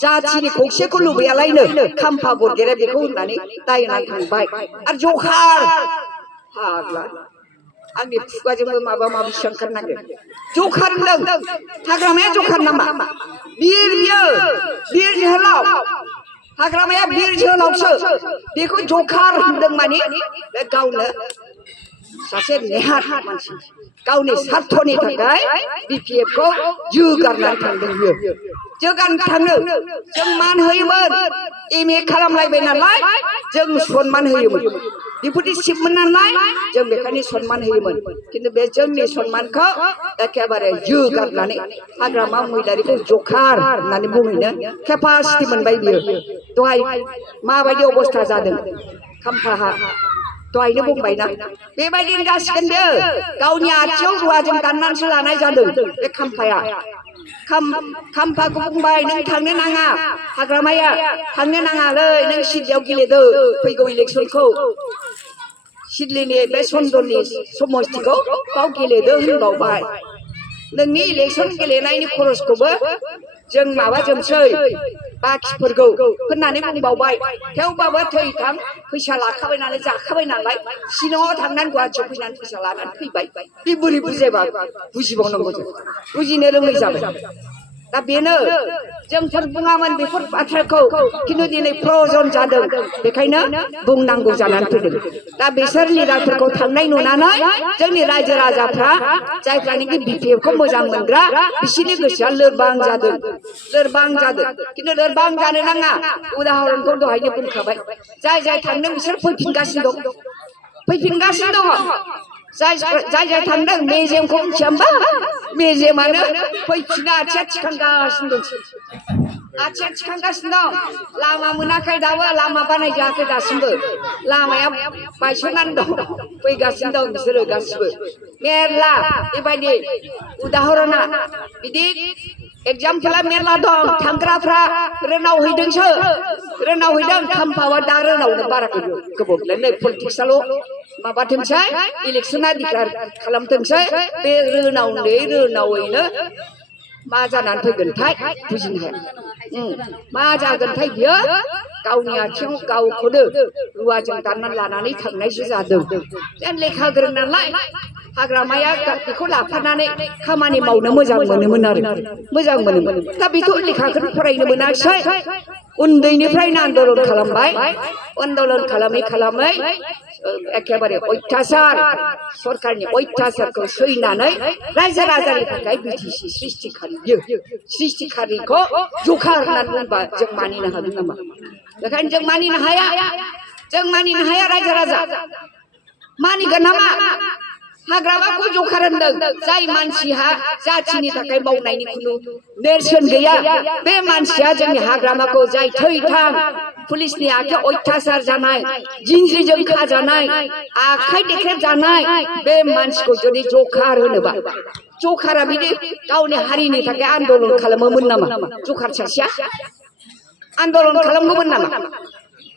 जाथिनि खौसेखौ लुबैयालायनो खाम्फा गरगेरा बेखौ होननानै दायनानै थांबाय आरो जखार फाग्ला आंनि खुगाजोंबो माबा माबि ओंखारनांगोन जखार होनदों हाग्रामाया जखार नामा बियो बिर जोहोलाव हाग्रामाया बिर जोहोलावसो बेखौ जखार होनदों माने बे गावनो सासे नेहाथ मानसि गावनि स्वार्थनि थाखाय बिपिएफ खौ जोगारनानै थांदों बियो जोगारनो थांनो जों मान होयोमोन एमए खालामलायबाय नालाय जों सनमान होयोमोन डिपुटि चिफमोन नालाय जों बेखायनो सनमान होयोमोन किन्तु बे जोंनि सनमानखौ एखेबारे जोगारनानै हाग्रामा महिलारिखौ जखार होननानै बुंहैनो केपासिटि मोनबाय बियो दहाय माबायदि अबस्था जादों खाम्फाहा दहायनो बुंबायना बेबायदिनो जासिगोन बे गावनि आथिङाव रुवाजों दाननानैसो लानाय जादों बे खाम्फाया खाम्फाखौ बुंबाय नों थांनो नाङा हाग्रामाया थांनो नाङालै नों सिदलियाव गेलेदो फैगौ इलेक्सनखौ सिदलिनि बे सन्दननि समस्तिखौ बाव गेलेदो होनबावबाय नोंनि इलेक्सन गेलेनायनि खरसखौबो जों माबाजोबसै बाखिफोरखौ होननानै बुंबावबाय थेवबाबो थै थां फैसा लाखाबाय नालाय जाखाबाय नालाय शिलंआव थांनानै गुवाहाटियाव फैनानै फैसा लानानै फैबाय बे बोरै बुजायबा बुजिबावनांगौ जों बुजिनो रोङै जाबाय दा बेनो जोंफोर बुङामोन बेफोर बाथ्राखौ किन्तु दिनै प्रयजन जादों बेखायनो बुंनांगौ जानानै फैदों दा बिसोर लिडारफोरखौ थांनाय नुनानै जोंनि रायजो राजाफ्रा जायफ्रानोखि बिपिएफ खौ मोजां मोनग्रा बिसोरनि गोसोआ लोरबां जादों किन्तु लोरबां जानो नाङा उदाहरनखौ दहायनो बुंखाबाय जाय थांदों बिसोर फैफिनगासिनो दङ जाय थांदों मेजेमखौ मिथिया होमबा मेजेमानो फैफिना आथिया थिखांगासिनो दं लामा मोनाखै दाबो लामा बानायजायाखै दासिमबो लामाया बायस'नानै दं फैगासिनो दं बिसोरो गासिबो मेरला बेबायदि उदाहरना बिदि एग्जामपला मेरला दं थांग्राफ्रा रोनावहैदों खाम्फावा दा रोनावनो बारा गोबावलाय नै पलिटिक्सआल' माबाथोंसै इलेक्सना डिक्लेयार खालामथोंसै बे रोनावैनो मा जानानै फैगोनथाय बुजिनो हाया मा जागोनथाय बियो गावनि आथिङाव गावखौनो रुवाजों दाननानै लानानै थांनायसो जादों लेखा गोरों नालाय हाग्रामाया बेखौ लाफानानै खामानि मावनो मोजां मोनोमोन दा बेथ' लेखाखौनो फरायनो मोनाखिसै उन्दैनिफ्रायनो आन्दलन खालामबाय आन्दलन खालामै एखेबारे अत्याचार सरकारनि अत्याचारखौ सैनानै रायजो राजानि थाखाय बिटिसि सृष्टिखारिखौ जखार होननानै बुंबा जों मानिनो हागोन नामा बेखायनो जों मानिनो हाया रायजो राजा मानिगोन नामा हाग्रामाखौ जखार होनदों जाय मानसिहा जाथिनि थाखाय मावनायनि खुनु नेरसोन गैया बे मानसिया जोंनि हाग्रामाखौ जाय थैथां पुलिसनि आखायाव अत्याचार जानाय जिन्ज्रिजों खाजानाय आखाइ देख्रेब जानाय बे मानसिखौ जुदि जखार होनोबा जखारा बिदि गावनि हारिनि थाखाय आन्दलन खालामोमोन नामा जखार सासेया आन्दलन खालामगौमोन नामा